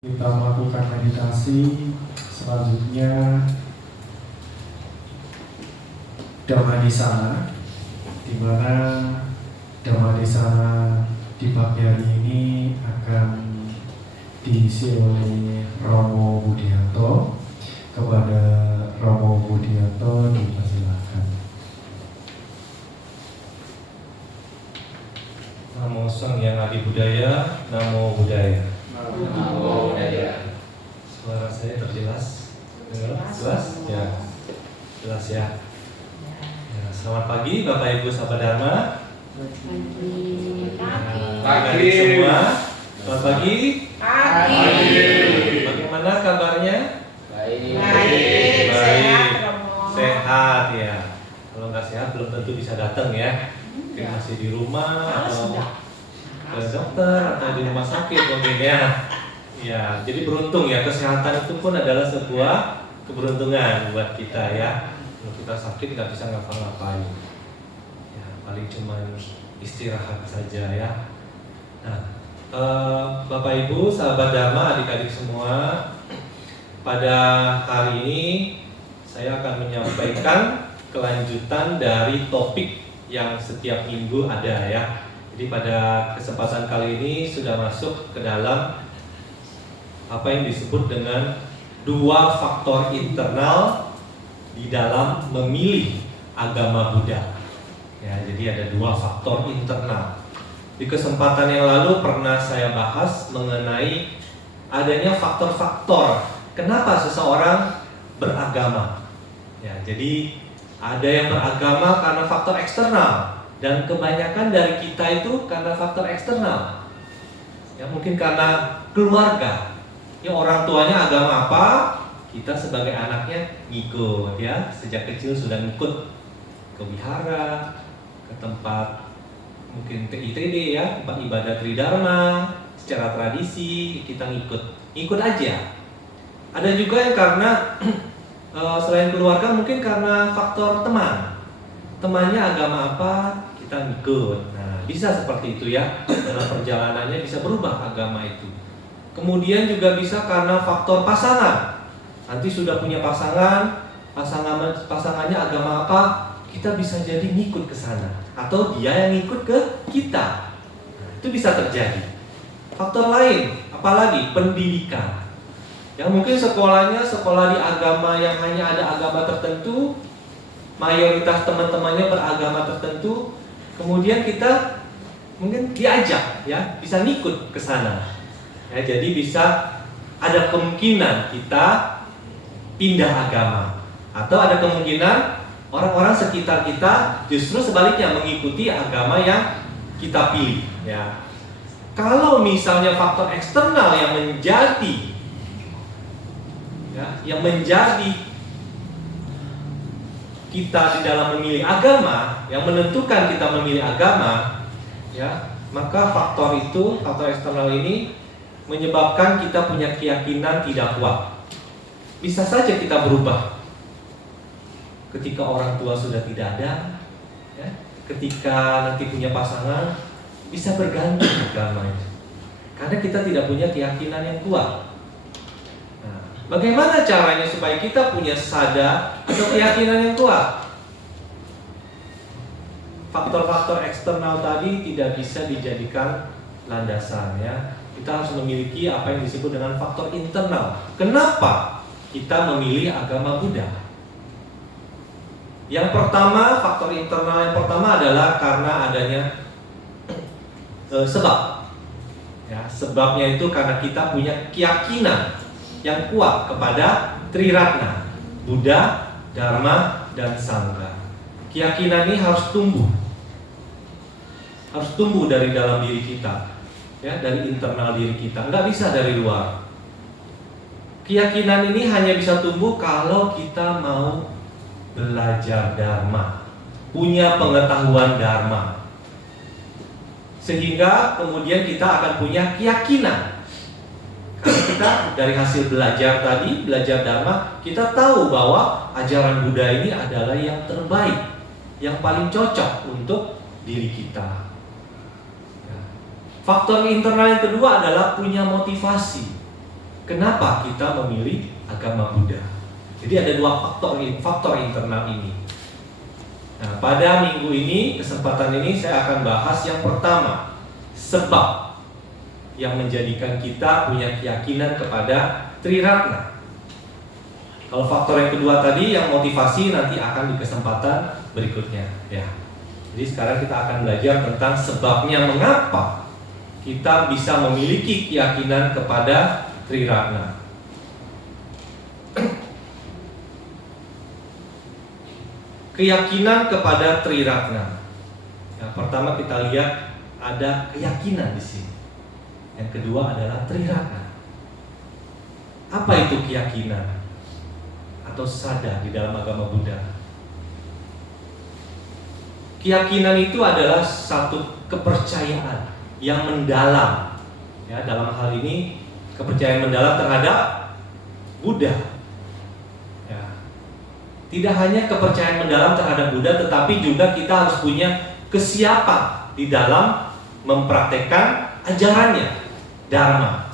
Kita melakukan meditasi. Selanjutnya Dhammadesana, di mana Dhammadesana di pagi hari ini akan diisi oleh Romo Budianto. Kepada Romo Budianto dipersilakan. Namo Sang Yang Adi Budaya, Namo Buddhaya. Namo Buddhaya. Suara saya terjelas? Jelas? Ya. Jelas ya. Ya. Selamat pagi Bapak Ibu Sahabat Dharma. Pagi semua. Selamat pagi. Pagi. Bagaimana kabarnya? Baik. Sehat ya. Kalau nggak sehat belum tentu bisa datang ya. Mungkin masih di rumah atau ke dokter atau di rumah sakit mungkin ya. Ya, jadi beruntung ya, kesehatan itu pun adalah sebuah keberuntungan buat kita ya. Kalau kita sakit nggak bisa ngapa-ngapain. Ya, paling cuma istirahat saja ya. Nah, Bapak Ibu, sahabat Dharma, adik-adik semua, pada hari ini saya akan menyampaikan kelanjutan dari topik yang setiap minggu ada ya. Jadi pada kesempatan kali ini sudah masuk ke dalam apa yang disebut dengan dua faktor internal di dalam memilih agama Buddha. Ya, jadi ada dua faktor internal. Di kesempatan yang lalu pernah saya bahas mengenai adanya faktor-faktor kenapa seseorang beragama. Ya, jadi ada yang beragama karena faktor eksternal. Dan kebanyakan dari kita itu karena faktor eksternal. Ya, mungkin karena keluarga. Ya, orang tuanya agama apa, kita sebagai anaknya ngikut ya. Sejak kecil sudah ngikut ke wihara, ke tempat mungkin TITD ya, tempat ibadah Tridharma. Secara tradisi kita ngikut aja. Ada juga yang karena selain keluarga mungkin karena faktor teman. Temannya agama apa, kita ngikut. Nah, bisa seperti itu ya. Dalam perjalanannya bisa berubah agama itu. Kemudian juga bisa karena faktor pasangan. Nanti sudah punya pasangannya agama apa, kita bisa jadi ngikut ke sana. Atau dia yang ngikut ke kita. Nah, itu bisa terjadi. Faktor lain, apalagi pendidikan. Yang mungkin sekolahnya sekolah di agama yang hanya ada agama tertentu, mayoritas teman-temannya beragama tertentu, kemudian kita mungkin diajak ya, bisa ngikut ke sana. Ya, jadi bisa ada kemungkinan kita pindah agama, atau ada kemungkinan orang-orang sekitar kita justru sebaliknya mengikuti agama yang kita pilih. Ya, kalau misalnya faktor eksternal yang menjadi kita di dalam memilih agama, yang menentukan kita memilih agama, ya, maka faktor eksternal ini menyebabkan kita punya keyakinan tidak kuat. Bisa saja kita berubah ketika orang tua sudah tidak ada, ya, ketika nanti punya pasangan, bisa berganti agamanya, karena kita tidak punya keyakinan yang kuat. Bagaimana caranya supaya kita punya sadar atau keyakinan yang kuat? Faktor-faktor eksternal tadi tidak bisa dijadikan landasan ya. Kita harus memiliki apa yang disebut dengan faktor internal. Kenapa kita memilih agama Buddha? Yang pertama, faktor internal yang pertama adalah karena adanya sebab. Ya, sebabnya itu karena kita punya keyakinan yang kuat kepada Triratna, Buddha, Dharma, dan Sangha. Keyakinan ini harus tumbuh dari dalam diri kita, ya, dari internal diri kita, nggak bisa dari luar. Keyakinan ini hanya bisa tumbuh kalau kita mau belajar Dharma, punya pengetahuan Dharma, sehingga kemudian kita akan punya keyakinan. Karena kita dari hasil belajar Dharma, kita tahu bahwa ajaran Buddha ini adalah yang terbaik, yang paling cocok untuk diri kita. Faktor internal yang kedua adalah punya motivasi. kenapa kita memilih agama Buddha. Jadi ada dua faktor internal ini. Nah, pada minggu ini, kesempatan ini saya akan bahas yang pertama, sebab yang menjadikan kita punya keyakinan kepada Triratna. Kalau faktor yang kedua tadi, yang motivasi, nanti akan di kesempatan berikutnya ya. Jadi sekarang kita akan belajar tentang sebabnya mengapa kita bisa memiliki keyakinan kepada Triratna. Keyakinan kepada Triratna. Yang pertama kita lihat ada keyakinan di sini. Yang kedua adalah Triratna. Apa itu keyakinan atau sadar di dalam agama Buddha? Keyakinan itu adalah satu kepercayaan yang mendalam. Ya, dalam hal ini kepercayaan mendalam terhadap Buddha. Ya. Tidak hanya kepercayaan mendalam terhadap Buddha, tetapi juga kita harus punya kesiapan di dalam mempraktekkan ajarannya, Dharma.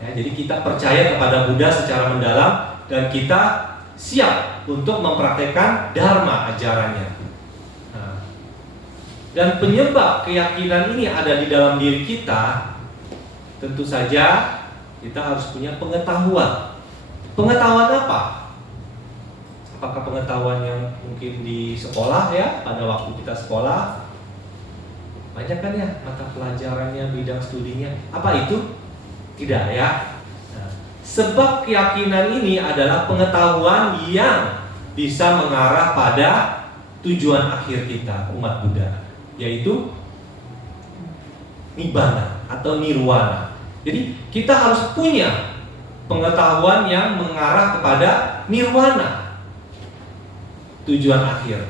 Ya, jadi kita percaya kepada Buddha secara mendalam dan kita siap untuk mempraktekkan Dharma ajarannya. Nah, dan penyebab keyakinan ini ada di dalam diri kita, tentu saja kita harus punya pengetahuan. Pengetahuan apa? Apakah pengetahuan yang mungkin di sekolah ya, pada waktu kita sekolah banyak kan ya mata pelajarannya, bidang studinya. Apa itu? Tidak ya. Nah, sebab keyakinan ini adalah pengetahuan yang bisa mengarah pada tujuan akhir kita umat Buddha, yaitu Nibbana atau Nirwana. Jadi kita harus punya pengetahuan yang mengarah kepada Nirwana, tujuan akhir.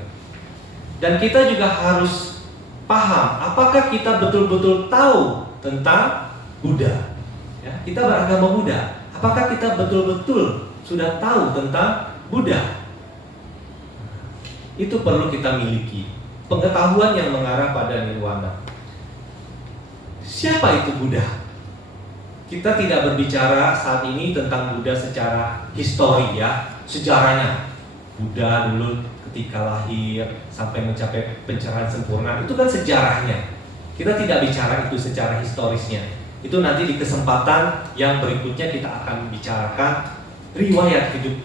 Dan kita juga harus paham apakah kita betul-betul tahu tentang Buddha. Ya, kita beragama Buddha. Apakah kita betul-betul sudah tahu tentang Buddha? Itu perlu kita miliki. Pengetahuan yang mengarah pada Nirwana. Siapa itu Buddha? Kita tidak berbicara saat ini tentang Buddha secara histori ya, sejarahnya. Buddha dulu ketika lahir sampai mencapai pencerahan sempurna, itu kan sejarahnya. Kita tidak bicara itu secara historisnya. Itu nanti di kesempatan yang berikutnya kita akan bicarakan riwayat hidup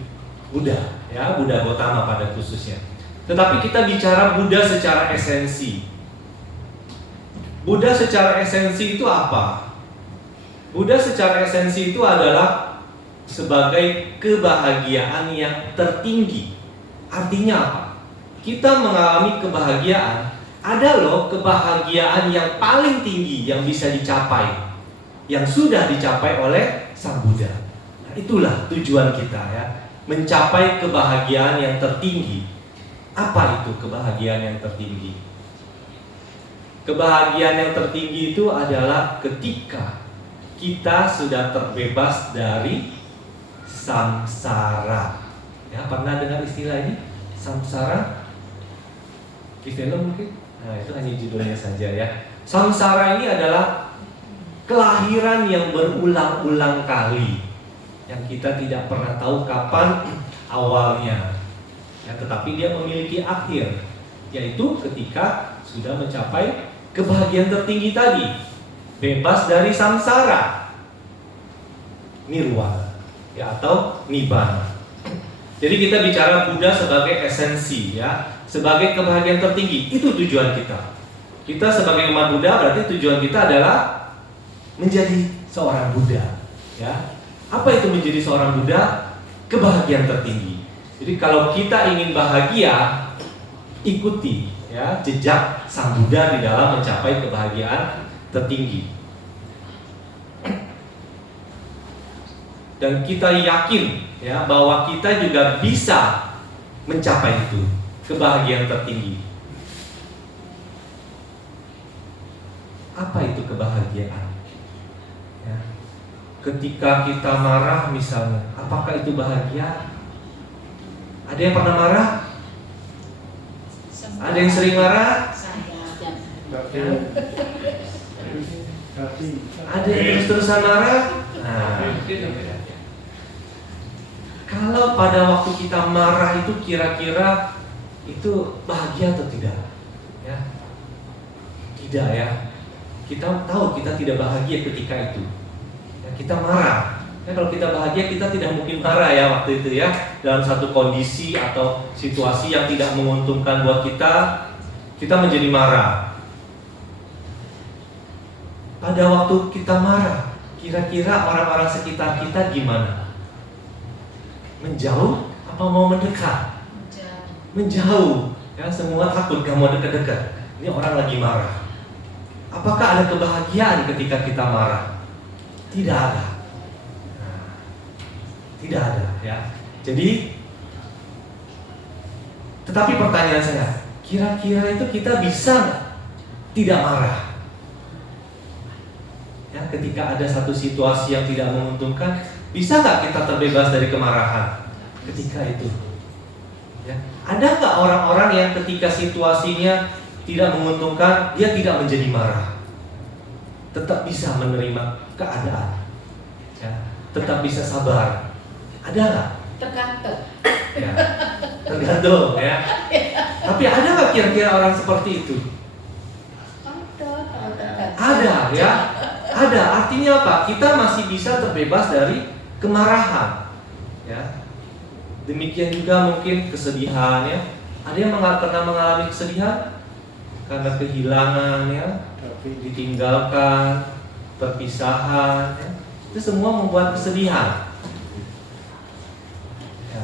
Buddha, ya, Buddha Gautama pada khususnya. Tetapi kita bicara Buddha secara esensi. Buddha secara esensi itu apa? Buddha secara esensi itu adalah sebagai kebahagiaan yang tertinggi. Artinya apa? Kita mengalami kebahagiaan. Ada loh kebahagiaan yang paling tinggi yang bisa dicapai, yang sudah dicapai oleh Sang Buddha. Nah, itulah tujuan kita ya, mencapai kebahagiaan yang tertinggi. Apa itu kebahagiaan yang tertinggi? Kebahagiaan yang tertinggi itu adalah ketika kita sudah terbebas dari samsara. Ya, pernah dengar istilah ini? Samsara? Istilah mungkin? Nah, itu hanya judulnya saja ya. Samsara ini adalah kelahiran yang berulang-ulang kali, yang kita tidak pernah tahu kapan awalnya ya, tetapi dia memiliki akhir, yaitu ketika sudah mencapai kebahagiaan tertinggi tadi, bebas dari samsara, nirwana ya, atau nibbana. Jadi kita bicara Buddha sebagai esensi ya, sebagai kebahagiaan tertinggi. Itu tujuan kita. Kita sebagai umat Buddha berarti tujuan kita adalah menjadi seorang Buddha ya. Apa itu menjadi seorang Buddha? Kebahagiaan tertinggi. Jadi kalau kita ingin bahagia, ikuti ya jejak Sang Buddha di dalam mencapai kebahagiaan tertinggi. Dan kita yakin ya bahwa kita juga bisa mencapai itu, kebahagiaan tertinggi. Apa itu kebahagiaan? Ya. Ketika kita marah misalnya, apakah itu bahagia? Ada yang pernah marah? Ada yang sering marah? Ya. Ada yang terus-terusan marah? Nah, Kalau pada waktu kita marah itu kira-kira itu bahagia atau tidak? Ya. Tidak ya. Kita tahu kita tidak bahagia ketika itu. Ya, kita marah. Ya, kalau kita bahagia kita tidak mungkin marah ya waktu itu ya. Dalam satu kondisi atau situasi yang tidak menguntungkan buat kita, kita menjadi marah. Pada waktu kita marah, kira-kira orang-orang sekitar kita gimana? Menjauh apa mau mendekat? Menjauh. Ya, semua takut gak mau dekat-dekat. Ini orang lagi marah. Apakah ada kebahagiaan ketika kita marah? Tidak ada. Tidak ada ya. Jadi, tetapi pertanyaan saya, kira-kira itu kita bisa nggak tidak marah? Ya, ketika ada satu situasi yang tidak menguntungkan, bisa nggak kita terbebas dari kemarahan ketika itu? Ya. Ada nggak orang-orang yang ketika situasinya tidak menguntungkan, dia tidak menjadi marah, tetap bisa menerima keadaan, ya, tetap bisa sabar? Ada nggak? Tergantung. Ya, tergantung ya. Tapi ada nggak kira-kira orang seperti itu? Ada ya. Ada. Artinya apa? Kita masih bisa terbebas dari kemarahan. Ya. Demikian juga mungkin kesedihan ya. Ada yang pernah mengalami kesedihan karena kehilangan ya, ditinggalkan, perpisahan ya. Itu semua membuat kesedihan.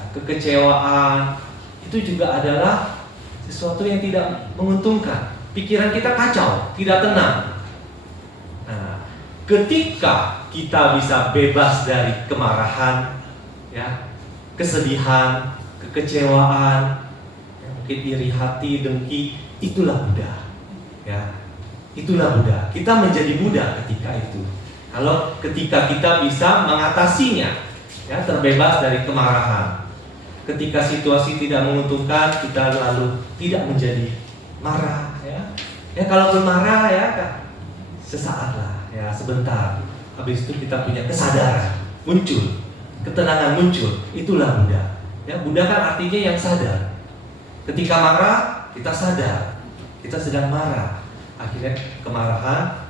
Kekecewaan itu juga adalah sesuatu yang tidak menguntungkan. Pikiran kita kacau, tidak tenang. Nah, ketika kita bisa bebas dari kemarahan, ya, kesedihan, kekecewaan, ya, mungkin iri hati, dengki, itulah Buddha. Ya, itulah Buddha. Kita menjadi Buddha ketika itu. Kalau ketika kita bisa mengatasinya, ya, terbebas dari kemarahan. Ketika situasi tidak menguntungkan, kita lalu tidak menjadi marah ya. Ya kalaupun marah ya sesaat lah ya, sebentar. Habis itu kita punya kesadaran muncul, ketenangan muncul. Itulah Buddha. Ya, Buddha kan artinya yang sadar. Ketika marah, kita sadar kita sedang marah. Akhirnya kemarahan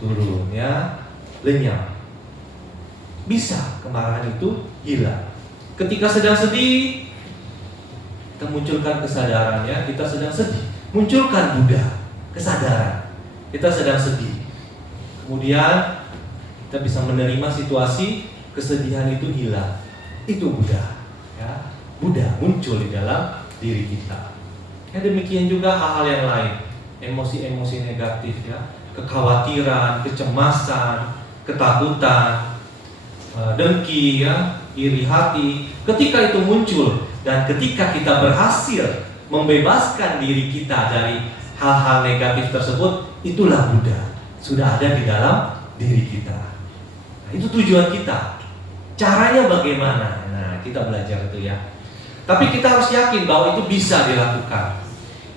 turun ya, lenyap. Bisa kemarahan itu hilang. Ketika sedang sedih, kita munculkan kesadarannya, kita sedang sedih. Munculkan Buddha, kesadaran. Kita sedang sedih. Kemudian kita bisa menerima situasi, kesedihan itu hilang. Itu Buddha. Ya, Buddha muncul di dalam diri kita. Ya, demikian juga hal-hal yang lain. Emosi-emosi negatif ya, kekhawatiran, kecemasan, ketakutan, dengki ya, iri hati. Ketika itu muncul dan ketika kita berhasil membebaskan diri kita dari hal-hal negatif tersebut, itulah Buddha sudah ada di dalam diri kita. Nah, itu tujuan kita. Caranya bagaimana? Nah, kita belajar itu ya. Tapi kita harus yakin bahwa itu bisa dilakukan.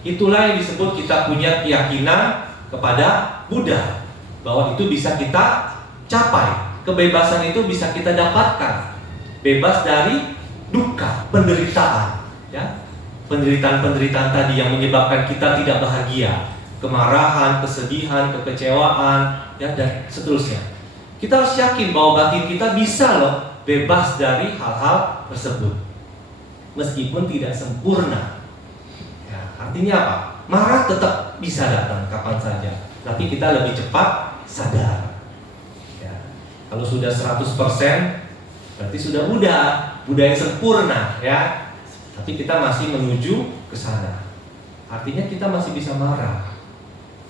Itulah yang disebut kita punya keyakinan kepada Buddha, bahwa itu bisa kita capai. Kebebasan itu bisa kita dapatkan. Bebas dari duka, penderitaan, ya. Penderitaan-penderitaan tadi yang menyebabkan kita tidak bahagia, kemarahan, kesedihan, kekecewaan, ya, dan seterusnya. Kita harus yakin bahwa batin kita bisa loh bebas dari hal-hal tersebut, meskipun tidak sempurna. Ya, artinya apa? Marah tetap bisa datang kapan saja, tapi kita lebih cepat sadar. Ya, kalau sudah 100%, berarti sudah Buddha yang sempurna ya. Tapi kita masih menuju ke sana. Artinya kita masih bisa marah.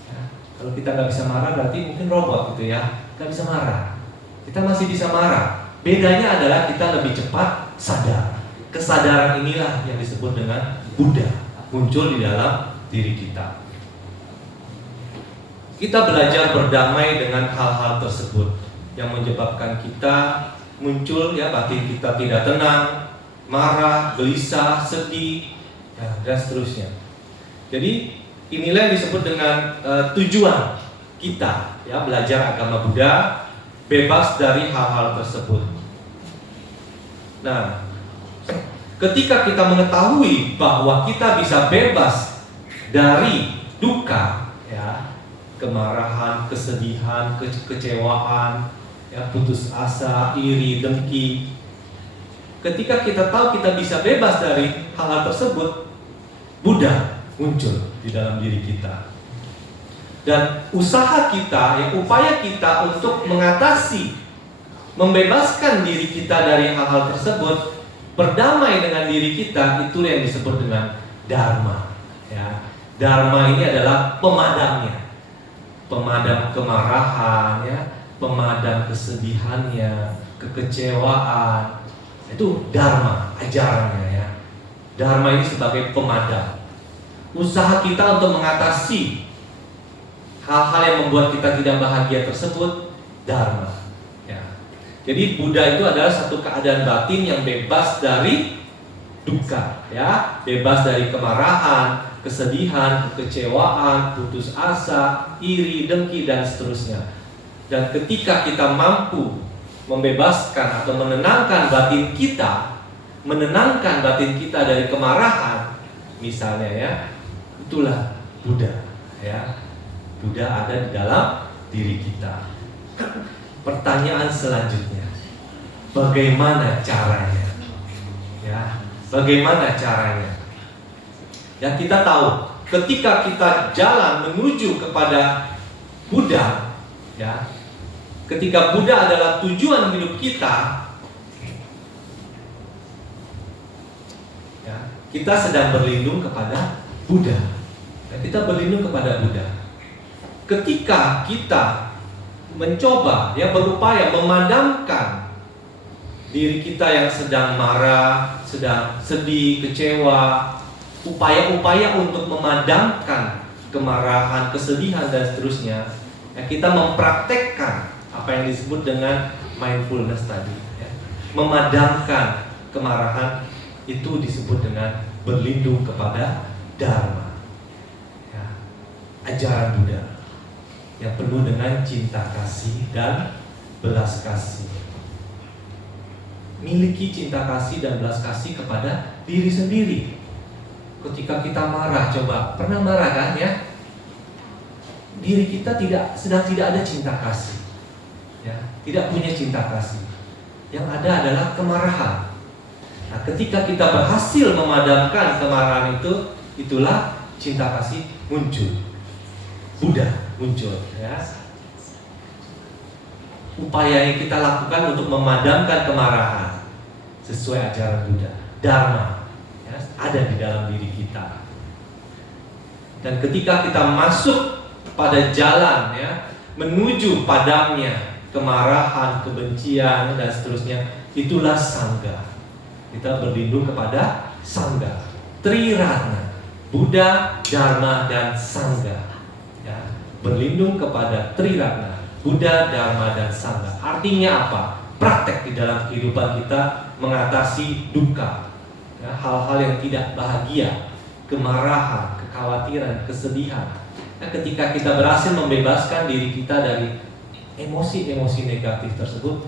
Ya, kalau kita nggak bisa marah berarti mungkin robot gitu ya, nggak bisa marah. Kita masih bisa marah. Bedanya adalah kita lebih cepat sadar. Kesadaran inilah yang disebut dengan Buddha muncul di dalam diri kita. Kita belajar berdamai dengan hal-hal tersebut yang menyebabkan kita muncul ya, batin kita tidak tenang, marah, gelisah, sedih, ya, dan seterusnya. Jadi inilah yang disebut dengan tujuan kita ya, belajar agama Buddha, bebas dari hal-hal tersebut. Nah, ketika kita mengetahui bahwa kita bisa bebas dari duka, ya, kemarahan, kesedihan, kecewaan, ya, putus asa, iri, dengki. Ketika kita tahu kita bisa bebas dari hal-hal tersebut, Buddha muncul di dalam diri kita. Dan usaha kita, upaya kita untuk mengatasi, membebaskan diri kita dari hal-hal tersebut, berdamai dengan diri kita, itu yang disebut dengan Dharma. Ya. Dharma ini adalah pemadamnya, pemadam kemarahan, ya, pemadam kesedihannya, kekecewaan. Itu Dharma, ajarannya, ya. Dharma ini sebagai pemadam. Usaha kita untuk mengatasi hal-hal yang membuat kita tidak bahagia tersebut, Dharma. Ya. Jadi Buddha itu adalah satu keadaan batin yang bebas dari duka, ya, bebas dari kemarahan, kesedihan, kekecewaan, putus asa, iri, dengki, dan seterusnya. Dan ketika kita mampu membebaskan atau menenangkan batin kita, dari kemarahan, misalnya, ya, itulah Buddha, ya. Buddha ada di dalam diri kita. Pertanyaan selanjutnya, bagaimana caranya? Ya, bagaimana caranya? Ya, kita tahu ketika kita jalan menuju kepada Buddha, ya, ketika Buddha adalah tujuan hidup kita, ya, kita sedang berlindung kepada Buddha. Ya, kita berlindung kepada Buddha. Ketika kita mencoba, ya, berupaya memadamkan diri kita yang sedang marah, sedang sedih, kecewa, upaya-upaya untuk memadamkan kemarahan, kesedihan, dan seterusnya, ya, kita mempraktekkan apa yang disebut dengan mindfulness tadi, ya. Memadamkan kemarahan itu disebut dengan berlindung kepada Dharma, ya, ajaran Buddha yang penuh dengan cinta kasih dan belas kasih. Miliki cinta kasih dan belas kasih kepada diri sendiri. Ketika kita marah, coba pernah marah kan, ya? Diri kita sedang tidak ada cinta kasih, ya, tidak punya cinta kasih. Yang ada adalah kemarahan. Nah, ketika kita berhasil memadamkan kemarahan itu, itulah cinta kasih muncul. Buddha muncul, ya. Upaya yang kita lakukan untuk memadamkan kemarahan sesuai ajaran Buddha, Dharma, ya, ada di dalam diri kita. Dan ketika kita masuk pada jalan, ya, menuju padamnya kemarahan, kebencian, dan seterusnya, itulah Sangha. Kita berlindung kepada Sangha, Triratna, Buddha, Dharma, dan Sangha. Ya, berlindung kepada Triratna, Buddha, Dharma, dan Sangha. Artinya apa? Praktek di dalam kehidupan kita mengatasi duka, ya, hal-hal yang tidak bahagia, kemarahan, kekhawatiran, kesedihan. Nah, ketika kita berhasil membebaskan diri kita dari emosi-emosi negatif tersebut,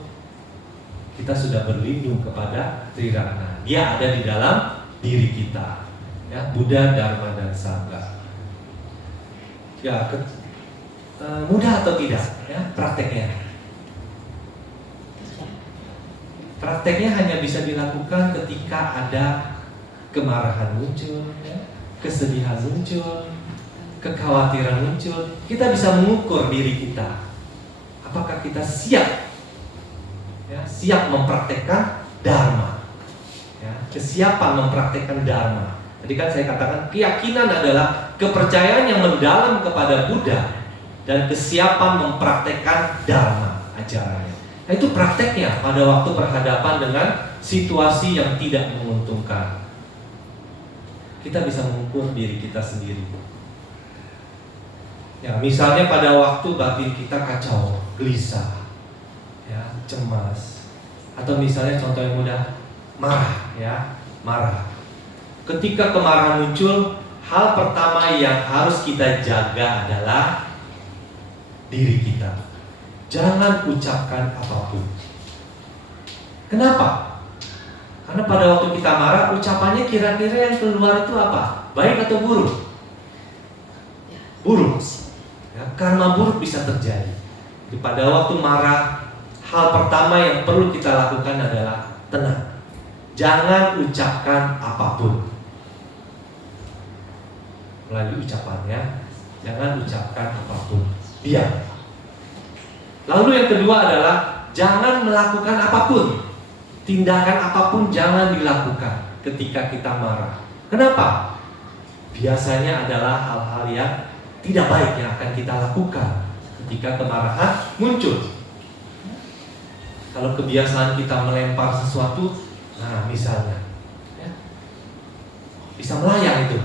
kita sudah berlindung kepada Triratna. Dia ada di dalam diri kita, ya, Buddha, Dharma, dan Sangha. Ya, mudah atau tidak, ya, prakteknya? Prakteknya hanya bisa dilakukan ketika ada kemarahan muncul, ya, kesedihan muncul, kekhawatiran muncul. Kita bisa mengukur diri kita, apakah kita siap, ya, siap mempraktekkan Dharma, ya, kesiapan mempraktekkan Dharma. Tadi kan saya katakan keyakinan adalah kepercayaan yang mendalam kepada Buddha dan kesiapan mempraktekkan Dharma, ajarannya. Nah, itu prakteknya pada waktu berhadapan dengan situasi yang tidak menguntungkan. Kita bisa mengukur diri kita sendiri. Ya, misalnya pada waktu batin kita kacau, gelisah, ya, cemas, atau misalnya contoh yang mudah, marah, ya, marah. Ketika kemarahan muncul, hal pertama yang harus kita jaga adalah diri kita. Jangan ucapkan apapun. Kenapa? Karena pada waktu kita marah, ucapannya kira-kira yang keluar itu apa? Baik atau buruk? Buruk. Ya, karma buruk bisa terjadi. Jadi pada waktu marah, hal pertama yang perlu kita lakukan adalah tenang. Jangan ucapkan apapun. Melalui ucapannya, jangan ucapkan apapun. Diam. Lalu yang kedua adalah jangan melakukan apapun. Tindakan apapun jangan dilakukan ketika kita marah. Kenapa? Biasanya adalah hal-hal yang tidak baik yang akan kita lakukan ketika kemarahan muncul. Kalau kebiasaan kita melempar sesuatu, nah misalnya, ya, bisa melayang itu.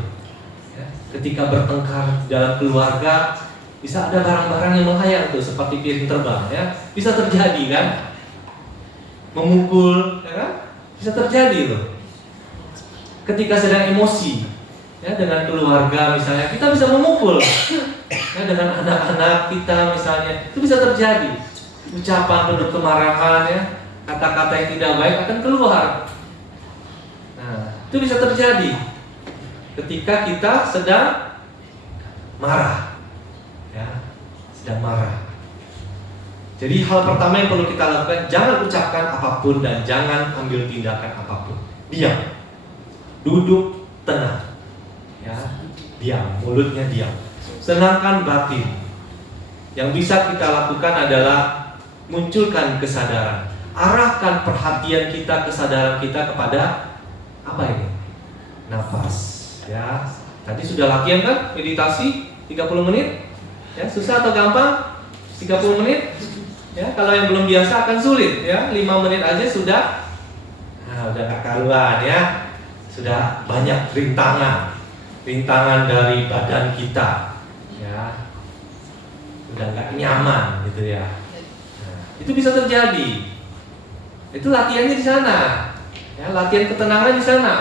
Ya, ketika bertengkar dalam keluarga, bisa ada barang-barang yang melayang tuh seperti piring terbang, ya, bisa terjadi kan? Memukul, ya kan? Bisa terjadi loh. Ketika sedang emosi, ya, dengan keluarga misalnya, kita bisa memukul. Ya, dengan anak-anak kita misalnya, itu bisa terjadi. Ucapan penuh kemarahan, ya, kata-kata yang tidak baik akan keluar. Nah, itu bisa terjadi ketika kita sedang marah, ya, sedang marah. Jadi hal pertama yang perlu kita lakukan, jangan ucapkan apapun dan jangan ambil tindakan apapun. Diam, duduk tenang, ya, diam, mulutnya diam. Tenangkan batin. Yang bisa kita lakukan adalah munculkan kesadaran. Arahkan perhatian kita, kesadaran kita kepada apa ini? Nafas. Ya, tadi sudah latihan kan meditasi 30 menit? Ya, susah atau gampang? 30 menit? Ya, kalau yang belum biasa akan sulit, ya. 5 menit aja sudah, nah, udah gak karuan, ya. Sudah banyak rintangan dari badan kita, ya. Udah gak nyaman, gitu ya. Nah, itu bisa terjadi. Itu latihannya di sana, ya. Latihan ketenangan di sana.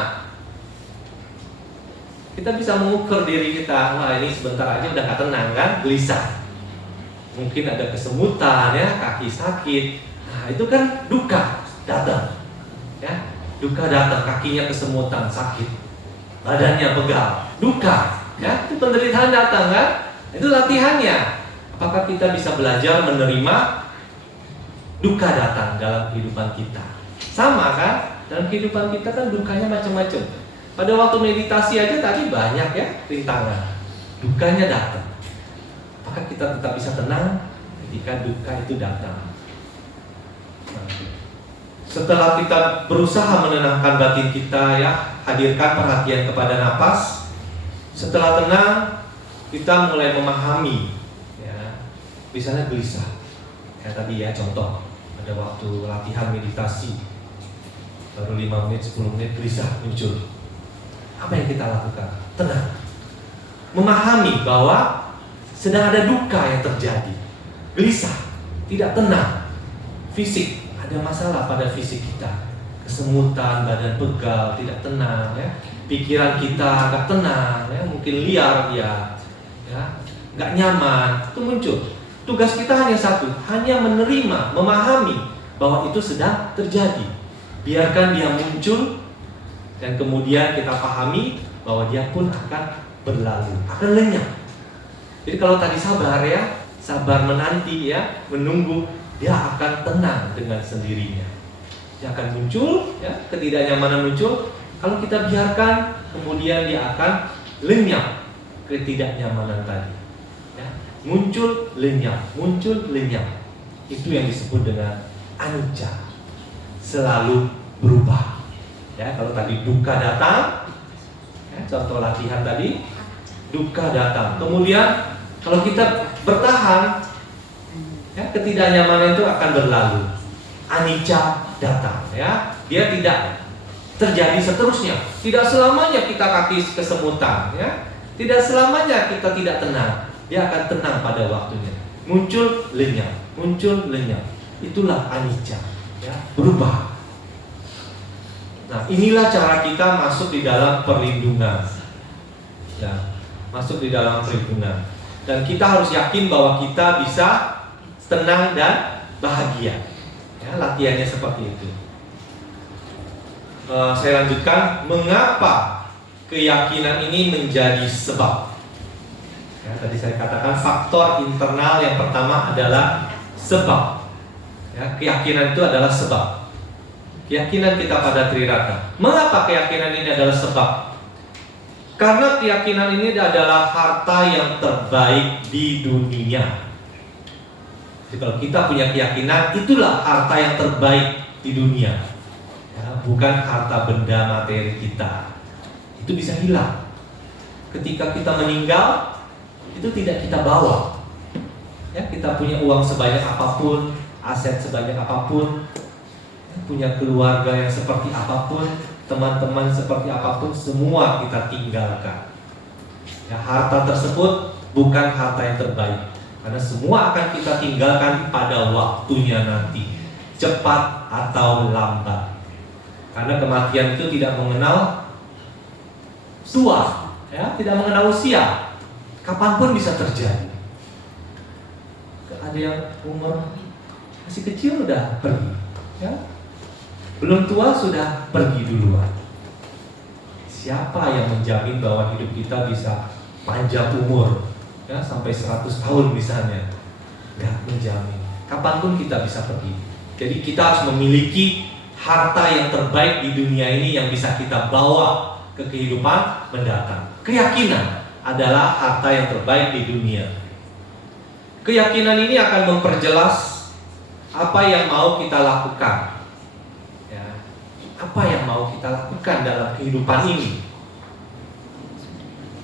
Kita bisa mengukur diri kita, wah ini sebentar aja udah gak tenang kan, gelisah. Mungkin ada kesemutan, ya, kaki sakit. Nah, itu kan duka datang, ya, duka datang, kakinya kesemutan, sakit, badannya pegal, duka, ya, itu penderitaan datang kan? Itu latihannya. Apakah kita bisa belajar menerima duka datang dalam kehidupan kita? Sama kan? Dalam kehidupan kita kan dukanya macam-macam. Pada waktu meditasi aja tadi banyak, ya, rintangan, dukanya datang. Apakah kita tetap bisa tenang ketika duka itu datang? Setelah kita berusaha menenangkan batin kita, ya, hadirkan perhatian kepada napas. Setelah tenang, kita mulai memahami, ya, misalnya gelisah. Kayak tadi, ya, contoh, ada waktu latihan meditasi, baru 5 menit, 10 menit gelisah muncul. Apa yang kita lakukan? Tenang. Memahami bahwa sedang ada duka yang terjadi, gelisah, tidak tenang, fisik, ada masalah pada fisik kita, kesemutan, badan pegal, tidak tenang, ya, pikiran kita nggak tenang, ya, mungkin liar dia, ya, nggak nyaman, itu muncul. Tugas kita hanya satu, hanya menerima, memahami bahwa itu sedang terjadi, biarkan dia muncul, dan kemudian kita pahami bahwa dia pun akan berlalu, akan lenyap. Jadi kalau tadi sabar, ya, sabar menanti, ya, menunggu, dia akan tenang dengan sendirinya. Dia akan muncul, ya, ketidaknyamanan muncul. Kalau kita biarkan, kemudian dia akan lenyap ketidaknyamanan tadi. Ya, muncul, lenyap, muncul, lenyap. Itu yang disebut dengan anicca, selalu berubah. Ya, kalau tadi duka datang, ya, contoh latihan tadi, duka datang. Kemudian kalau kita bertahan, ya, ketidaknyamanan itu akan berlalu. Anicca datang, ya, dia tidak terjadi seterusnya. Tidak selamanya kita kaki kesemutan, ya, tidak selamanya kita tidak tenang. Dia akan tenang pada waktunya. Muncul, lenyap, muncul, lenyap. Itulah anicca, ya, berubah. Nah, inilah cara kita masuk di dalam perlindungan, ya, masuk di dalam perlindungan. Dan kita harus yakin bahwa kita bisa tenang dan bahagia. Ya, latihannya seperti itu. saya lanjutkan, mengapa keyakinan ini menjadi sebab? Ya, tadi saya katakan faktor internal yang pertama adalah sebab. Ya, keyakinan itu adalah sebab. Keyakinan kita pada Triratna. Mengapa keyakinan ini adalah sebab? Karena keyakinan ini adalah harta yang terbaik di dunia. Jadi kalau kita punya keyakinan, itulah harta yang terbaik di dunia. Ya, bukan harta benda materi kita. Itu bisa hilang. Ketika kita meninggal, itu tidak kita bawa. Ya, kita punya uang sebanyak apapun, aset sebanyak apapun, ya, punya keluarga yang seperti apapun, teman-teman seperti apapun, semua kita tinggalkan. Ya, harta tersebut bukan harta yang terbaik, karena semua akan kita tinggalkan pada waktunya nanti, cepat atau lambat. Karena kematian itu tidak mengenal tua, ya, tidak mengenal usia. Kapanpun bisa terjadi. Ada yang umur masih kecil udah pergi, ya. Belum tua sudah pergi duluan. Siapa yang menjamin bahwa hidup kita bisa panjang umur, ya, sampai 100 tahun misalnya? Nggak menjamin. Kapanpun kita bisa pergi. Jadi kita harus memiliki harta yang terbaik di dunia ini yang bisa kita bawa ke kehidupan mendatang. Keyakinan adalah harta yang terbaik di dunia. Keyakinan ini akan memperjelas apa yang mau kita lakukan. Ya, apa yang mau kita lakukan dalam kehidupan ini?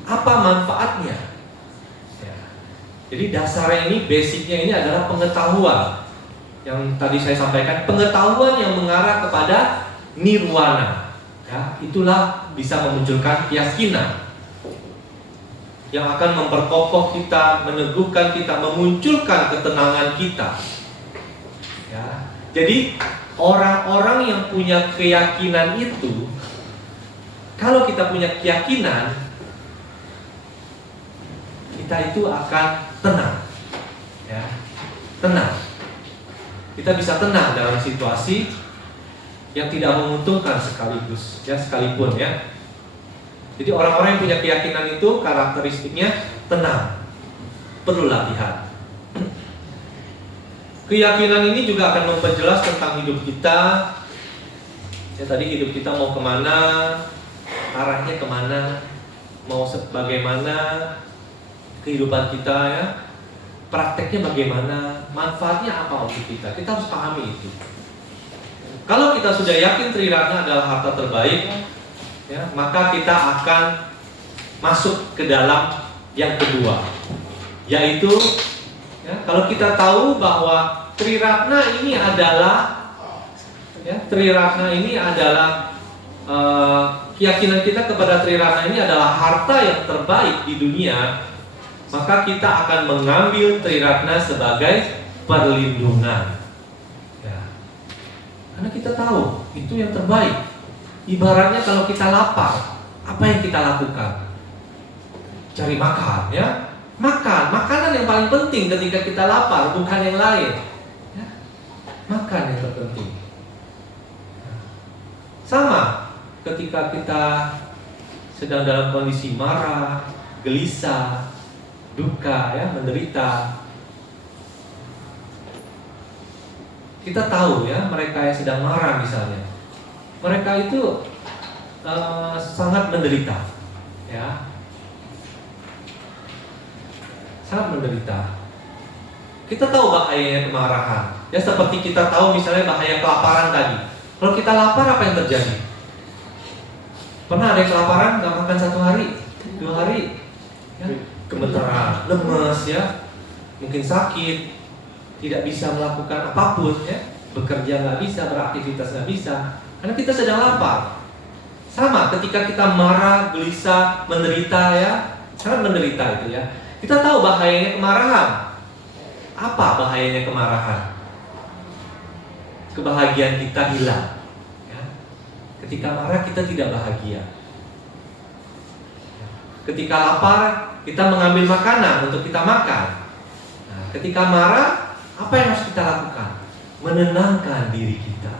Apa manfaatnya? Ya. Jadi dasarnya ini, basicnya ini adalah pengetahuan. Yang tadi saya sampaikan, pengetahuan yang mengarah kepada nirwana. Ya, itulah bisa memunculkan keyakinan yang akan memperkokoh kita, meneguhkan kita, memunculkan ketenangan kita. Ya. Jadi orang-orang yang punya keyakinan itu, kalau kita punya keyakinan, kita itu akan tenang. Ya. Tenang. Kita bisa tenang dalam situasi yang tidak menguntungkan sekaligus, ya, sekalipun, ya. Jadi orang-orang yang punya keyakinan itu karakteristiknya tenang. Perlu latihan. Keyakinan ini juga akan memperjelas tentang hidup kita. Ya, tadi hidup kita mau kemana, arahnya kemana, mau bagaimana kehidupan kita, ya, prakteknya bagaimana, manfaatnya apa untuk kita. Kita harus pahami itu. Kalau kita sudah yakin Triratna adalah harta terbaik, ya, maka kita akan masuk ke dalam yang kedua, yaitu, ya, kalau kita tahu bahwa Triratna ini adalah, ya, Triratna ini adalah keyakinan kita kepada Triratna ini adalah harta yang terbaik di dunia, maka kita akan mengambil Triratna sebagai perlindungan. Ya. Karena kita tahu itu yang terbaik. Ibaratnya kalau kita lapar, apa yang kita lakukan? Cari makan, ya. Makan, makanan yang paling penting ketika kita lapar, bukan yang lain, ya. Makan yang terpenting. Sama ketika kita sedang dalam kondisi marah, gelisah, duka, ya, menderita. Kita tahu, ya, mereka yang sedang marah misalnya, mereka itu sangat menderita, ya, sangat menderita. Kita tahu bahayanya kemarahan, ya, seperti kita tahu misalnya bahaya kelaparan tadi. Kalau kita lapar, apa yang terjadi? Pernah ada yang kelaparan nggak makan 1 hari, 2 hari, ya, gemeteran, lemes, ya, mungkin sakit, tidak bisa melakukan apapun, ya, bekerja nggak bisa, beraktivitas nggak bisa. Karena kita sedang lapar. Sama ketika kita marah, gelisah, menderita, ya, sangat menderita itu, ya. Kita tahu bahayanya kemarahan. Apa bahayanya kemarahan? Kebahagiaan kita hilang, ya. Ketika marah kita tidak bahagia. Ketika lapar kita mengambil makanan untuk kita makan. Nah, ketika marah apa yang harus kita lakukan? Menenangkan diri kita.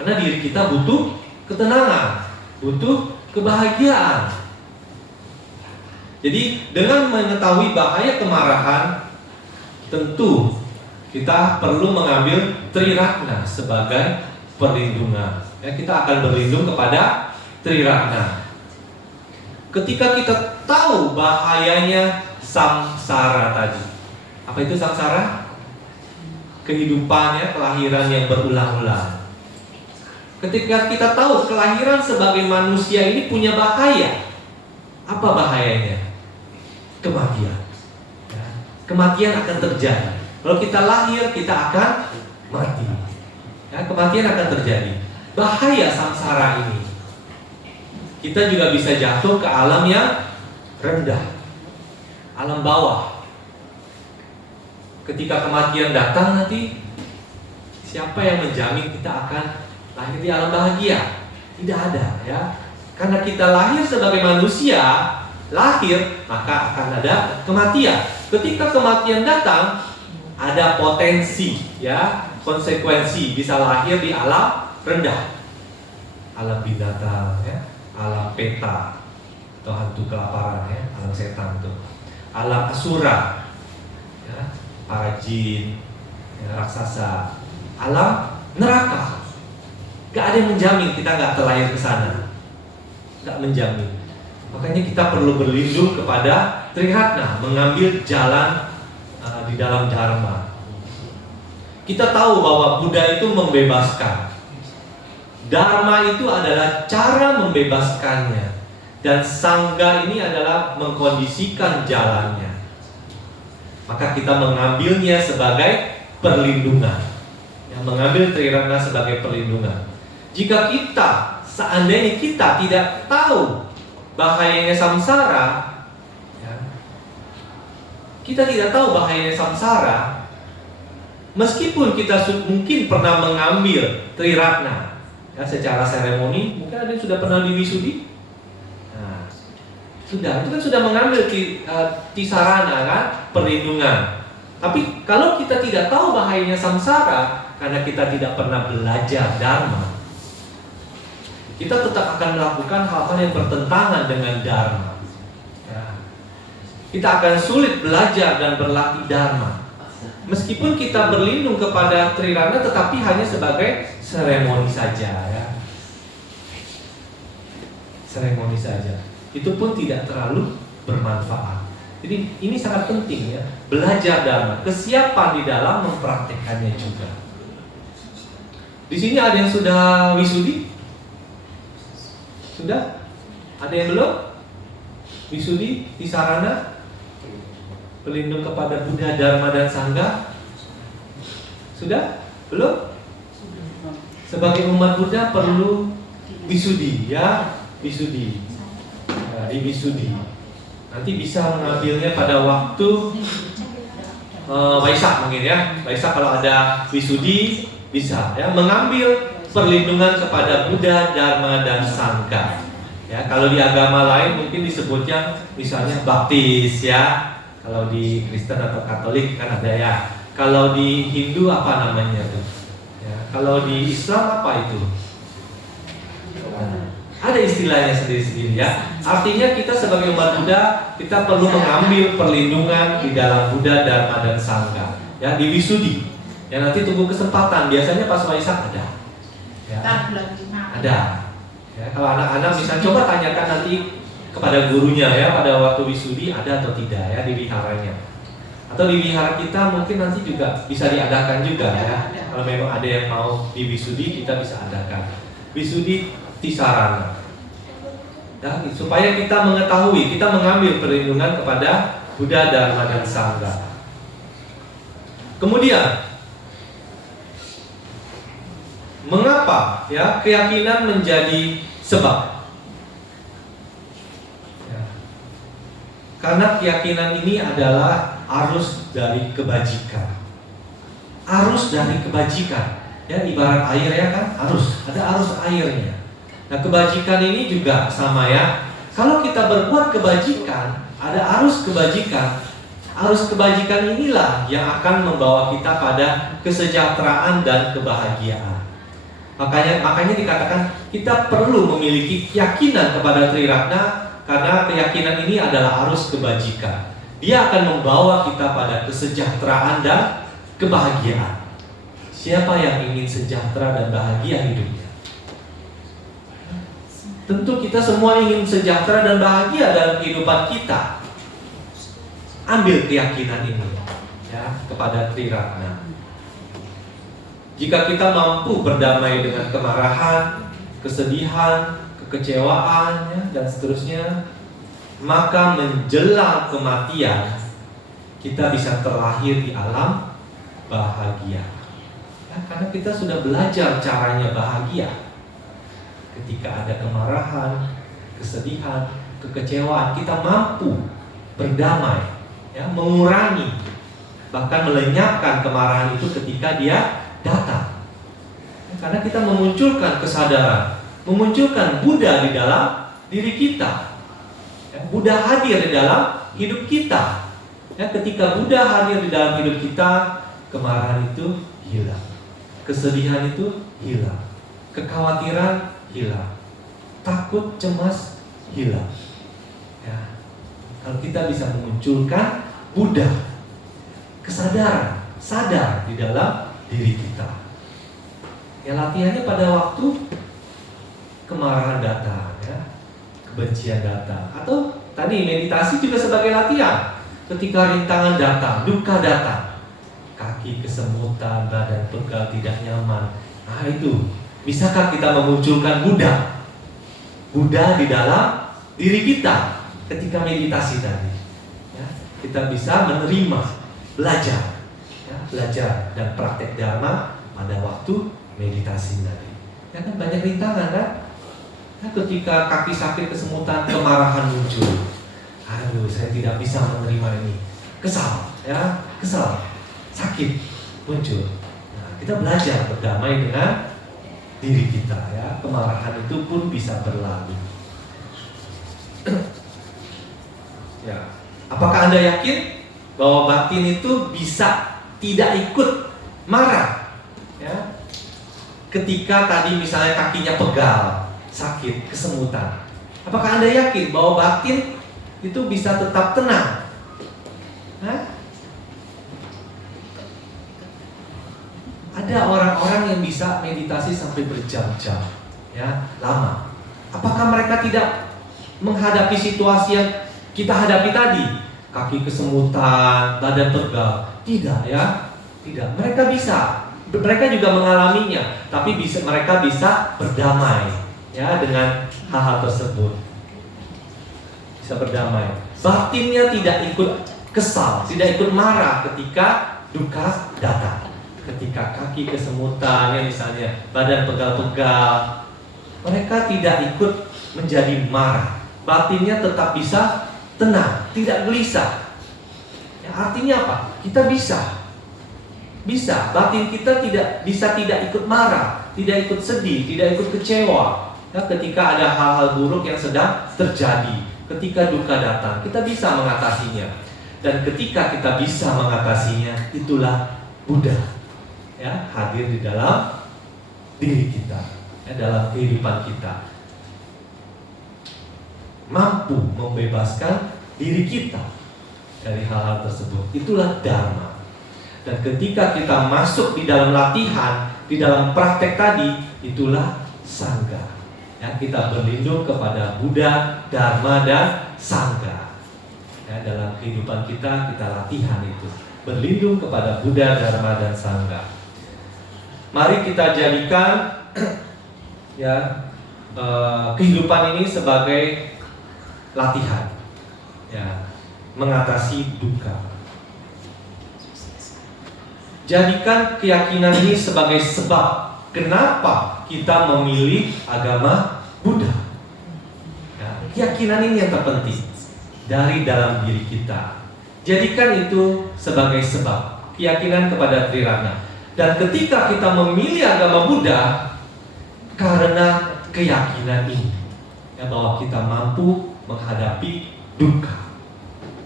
Karena diri kita butuh ketenangan, butuh kebahagiaan. Jadi dengan mengetahui bahaya kemarahan, tentu kita perlu mengambil Triratna sebagai perlindungan. Ya, kita akan berlindung kepada Triratna. Ketika kita tahu bahayanya samsara tadi. Apa itu samsara? Kehidupannya, kelahiran yang berulang-ulang. Ketika kita tahu kelahiran sebagai manusia ini punya bahaya. Apa bahayanya? Kematian. Ya, kematian akan terjadi. Kalau kita lahir, kita akan mati. Ya, kematian akan terjadi. Bahaya samsara ini. Kita juga bisa jatuh ke alam yang rendah, alam bawah. Ketika kematian datang nanti, siapa yang menjamin kita akan lahir di alam bahagia? Tidak ada, ya. Karena kita lahir sebagai manusia, lahir maka akan ada kematian. Ketika kematian datang, ada potensi, ya, konsekuensi bisa lahir di alam rendah, alam binatang, ya, alam peta atau hantu kelaparan, ya, alam setan itu, alam asura, ya, para jin, ya, raksasa, alam neraka. Gak ada yang menjamin kita gak terlahir ke sana, gak menjamin. Makanya kita perlu berlindung kepada Triratna, mengambil jalan di dalam dharma. Kita tahu bahwa Buddha itu membebaskan. Dharma itu adalah cara membebaskannya, dan Sangha ini adalah mengkondisikan jalannya. Maka kita mengambilnya sebagai perlindungan, ya, mengambil Triratna sebagai perlindungan. Jika kita, seandainya kita tidak tahu bahayanya samsara, ya, kita tidak tahu bahayanya samsara, meskipun kita mungkin pernah mengambil Triratna, ya, secara seremoni, mungkin ada yang sudah pernah diwisudi. Nah, sudah, itu kan sudah mengambil tisarana, kan, perlindungan. Tapi kalau kita tidak tahu bahayanya samsara, karena kita tidak pernah belajar dharma, kita tetap akan melakukan hal-hal yang bertentangan dengan dharma, ya. Kita akan sulit belajar dan berlatih dharma. Meskipun kita berlindung kepada Triratna, tetapi hanya sebagai seremoni saja, ya. Seremoni saja. Itu pun tidak terlalu bermanfaat. Jadi ini sangat penting, ya, belajar dharma, kesiapan di dalam mempraktekkannya juga. Di sini ada yang sudah wisudi? Sudah? Ada yang belum? Wisudi, tisarana, pelindung kepada Buddha, Dharma, dan Sangha. Sudah? Belum? Sebagai umat Buddha perlu wisudi, ya, wisudi, ya, di wisudi. Nanti bisa mengambilnya pada waktu Waisak mungkin, ya. Waisak kalau ada wisudi bisa, ya, mengambil perlindungan kepada Buddha, Dharma, dan Sangha. Ya, kalau di agama lain mungkin disebutnya misalnya baptis, ya. Kalau di Kristen atau Katolik kan ada, ya. Kalau di Hindu apa namanya tuh? Ya, kalau di Islam apa itu? Ada istilahnya sendiri-sendiri, ya. Artinya kita sebagai umat Buddha, kita perlu mengambil perlindungan di dalam Buddha, Dharma, dan Sangha. Ya, di wisudi. Ya, nanti tunggu kesempatan. Biasanya pas Waisak ada. Ya, ada. Ya, kalau anak-anak bisa coba tanyakan nanti kepada gurunya, ya, pada waktu wisudi ada atau tidak, ya, di wiharanya. Atau di wihara kita mungkin nanti juga bisa diadakan juga, ya. Kalau memang ada yang mau di wisudi, kita bisa adakan wisudi tisarana. Ya, supaya kita mengetahui, kita mengambil perlindungan kepada Buddha, Dharma, dan Sangha. Kemudian mengapa, ya, keyakinan menjadi sebab? Ya. Karena keyakinan ini adalah arus dari kebajikan. Arus dari kebajikan, ya, ibarat air, ya kan, arus, ada arus airnya. Nah, kebajikan ini juga sama, ya. Kalau kita berbuat kebajikan, ada arus kebajikan. Arus kebajikan inilah yang akan membawa kita pada kesejahteraan dan kebahagiaan. Makanya dikatakan kita perlu memiliki keyakinan kepada Triratna, karena keyakinan ini adalah arus kebajikan. Dia akan membawa kita pada kesejahteraan dan kebahagiaan. Siapa yang ingin sejahtera dan bahagia hidupnya? Tentu kita semua ingin sejahtera dan bahagia dalam kehidupan kita. Ambil keyakinan ini ya kepada Triratna. Jika kita mampu berdamai dengan kemarahan, kesedihan, kekecewaan, ya, dan seterusnya, maka menjelang kematian kita bisa terlahir di alam bahagia. Ya, karena kita sudah belajar caranya bahagia. Ketika ada kemarahan, kesedihan, kekecewaan, kita mampu berdamai, ya, mengurangi, bahkan melenyapkan kemarahan itu ketika dia datang. Karena kita memunculkan kesadaran, memunculkan Buddha di dalam diri kita. Buddha hadir di dalam hidup kita. Ketika Buddha hadir di dalam hidup kita, kemarahan itu hilang, kesedihan itu hilang, kekhawatiran hilang, takut, cemas hilang. Kalau kita bisa memunculkan Buddha, kesadaran, sadar di dalam diri kita. Ya, latihannya pada waktu kemarahan datang, ya, kebencian datang, atau tadi meditasi juga sebagai latihan. Ketika rintangan datang, duka datang, kaki kesemutan, badan pegal, tidak nyaman. Nah itu, bisakah kita memunculkan Buddha? Buddha di dalam diri kita ketika meditasi tadi. Ya, kita bisa menerima, belajar. Belajar dan praktek dharma pada waktu meditasi tadi. Ya kan banyak rintangan kan? Ketika kaki sakit, kesemutan, kemarahan muncul. Aduh, saya tidak bisa menerima ini. Kesal, ya, kesal, sakit muncul. Nah, kita belajar berdamai dengan diri kita, ya. Kemarahan itu pun bisa berlalu. Ya, apakah Anda yakin bahwa batin itu bisa tidak ikut marah, ya, ketika tadi misalnya kakinya pegal, sakit, kesemutan? Apakah Anda yakin bahwa batin itu bisa tetap tenang? Ada orang-orang yang bisa meditasi sampai berjam-jam, ya, lama. Apakah mereka tidak menghadapi situasi yang kita hadapi tadi? Kaki kesemutan, badan pegal. Tidak, ya, tidak. Mereka bisa, mereka juga mengalaminya, tapi mereka bisa berdamai, ya, dengan hal-hal tersebut. Bisa berdamai. Batinnya tidak ikut kesal, tidak ikut marah ketika duka datang. Ketika kaki kesemutan, ya, misalnya badan pegal-pegal, mereka tidak ikut menjadi marah. Batinnya tetap bisa tenang, tidak gelisah. Artinya apa? Kita bisa, batin kita tidak ikut marah, tidak ikut sedih, tidak ikut kecewa. Ya, ketika ada hal-hal buruk yang sedang terjadi, ketika duka datang, kita bisa mengatasinya. Dan ketika kita bisa mengatasinya, itulah Buddha, ya, hadir di dalam diri kita, ya, dalam kehidupan kita, mampu membebaskan diri kita dari hal-hal tersebut. Itulah dharma. Dan ketika kita masuk di dalam latihan, di dalam praktek tadi, itulah sangga. Ya, kita berlindung kepada Buddha, dharma, dan sangga. Ya, dalam kehidupan kita latihan itu, berlindung kepada Buddha, dharma, dan sangga. Mari kita jadikan ya kehidupan ini sebagai latihan, ya, mengatasi duka. Jadikan keyakinan ini sebagai sebab kenapa kita memilih agama Buddha. Ya, keyakinan ini yang terpenting dari dalam diri kita. Jadikan itu sebagai sebab keyakinan kepada Triratna. Dan ketika kita memilih agama Buddha karena keyakinan ini, ya, bahwa kita mampu menghadapi duka,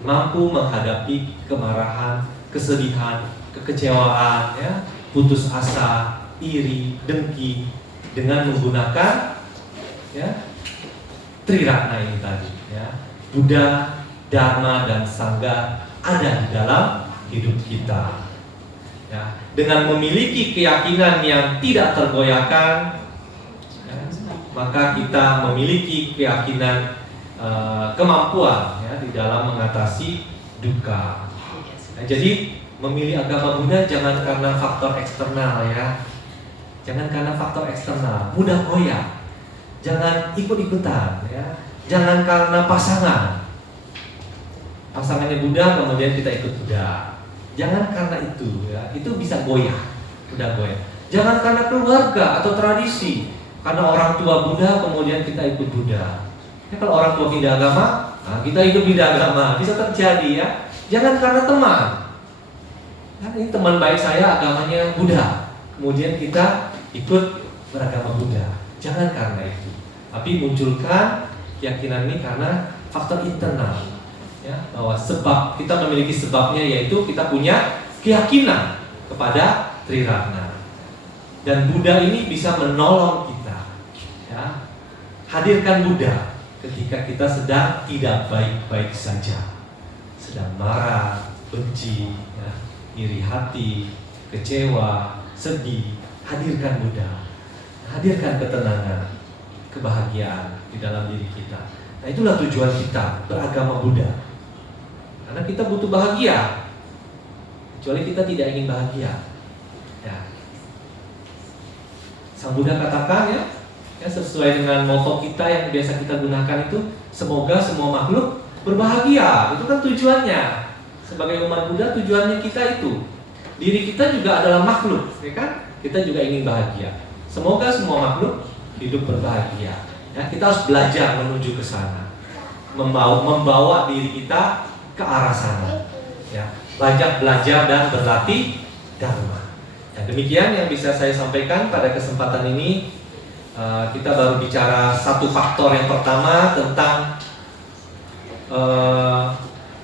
mampu menghadapi kemarahan, kesedihan, kekecewaan, ya, putus asa, iri, dengki, dengan menggunakan ya Triratna ini tadi ya. Buddha, Dharma dan Sangha ada di dalam hidup kita. Ya, dengan memiliki keyakinan yang tidak tergoyahkan, ya, maka kita memiliki keyakinan kemampuan ya, di dalam mengatasi duka. Nah, jadi memilih agama Buddha jangan karena faktor eksternal ya, jangan karena faktor eksternal mudah goyah, jangan ikut-ikutan ya, jangan karena pasangannya Buddha kemudian kita ikut Buddha. Jangan karena itu ya, itu bisa goyah, mudah goyah. Jangan karena keluarga atau tradisi, karena orang tua Buddha kemudian kita ikut Buddha. Ya, kalau orang tua pindah agama, nah kita hidup pindah agama, bisa terjadi ya. Jangan karena teman. Nah, ini teman baik saya agamanya Buddha, kemudian kita ikut beragama Buddha. Jangan karena itu, tapi munculkan keyakinan ini karena faktor internal. Ya, bahwa sebab kita memiliki sebabnya yaitu kita punya keyakinan kepada Triratna, dan Buddha ini bisa menolong kita ya. Hadirkan Buddha ketika kita sedang tidak baik-baik saja, sedang marah, benci ya, iri hati, kecewa, sedih. Hadirkan Buddha, hadirkan ketenangan, kebahagiaan di dalam diri kita. Nah, itulah tujuan kita beragama Buddha. Karena kita butuh bahagia, kecuali kita tidak ingin bahagia. Ya. Sang Buddha katakan ya sesuai dengan motto kita yang biasa kita gunakan itu, semoga semua makhluk berbahagia. Itu kan tujuannya. Sebagai umat Buddha tujuannya kita itu. Diri kita juga adalah makhluk, ya kan? Kita juga ingin bahagia. Semoga semua makhluk hidup berbahagia. Ya, kita harus belajar menuju ke sana, membawa diri kita ke arah sana. Ya, belajar dan berlatih Dharma. Ya, demikian yang bisa saya sampaikan pada kesempatan ini. Kita baru bicara satu faktor yang pertama tentang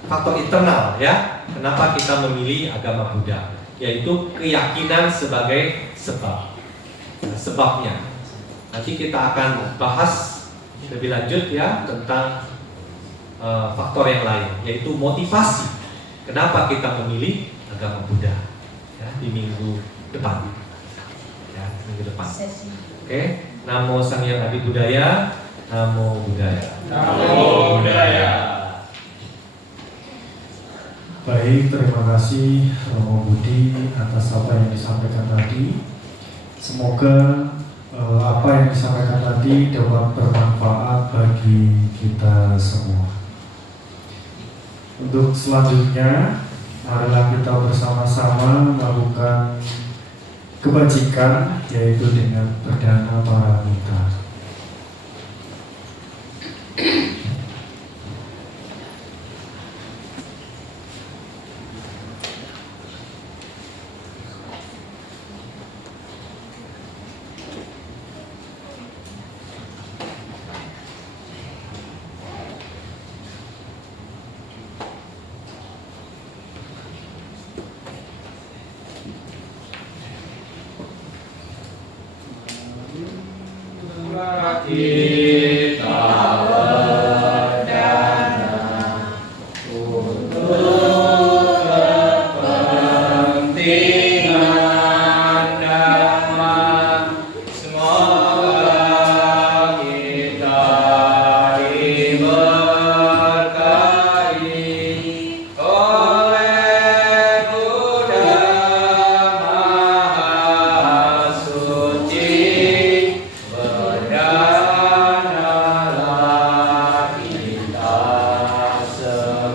faktor internal ya. Kenapa kita memilih agama Buddha? Yaitu keyakinan sebagai sebab. Sebabnya. Nanti kita akan bahas lebih lanjut ya tentang faktor yang lain, yaitu motivasi. Kenapa kita memilih agama Buddha ya, di minggu depan. Ya, minggu depan. Oke. Namo Sang Hyang Adi Budaya. Namo Buddhaya. Namo Buddhaya. Baik, terima kasih Romo Budi atas apa yang disampaikan tadi. Semoga apa yang disampaikan tadi dapat bermanfaat bagi kita semua. Untuk selanjutnya, marilah kita bersama-sama melakukan kebajikan, yaitu dengan berdana paramita. Mati.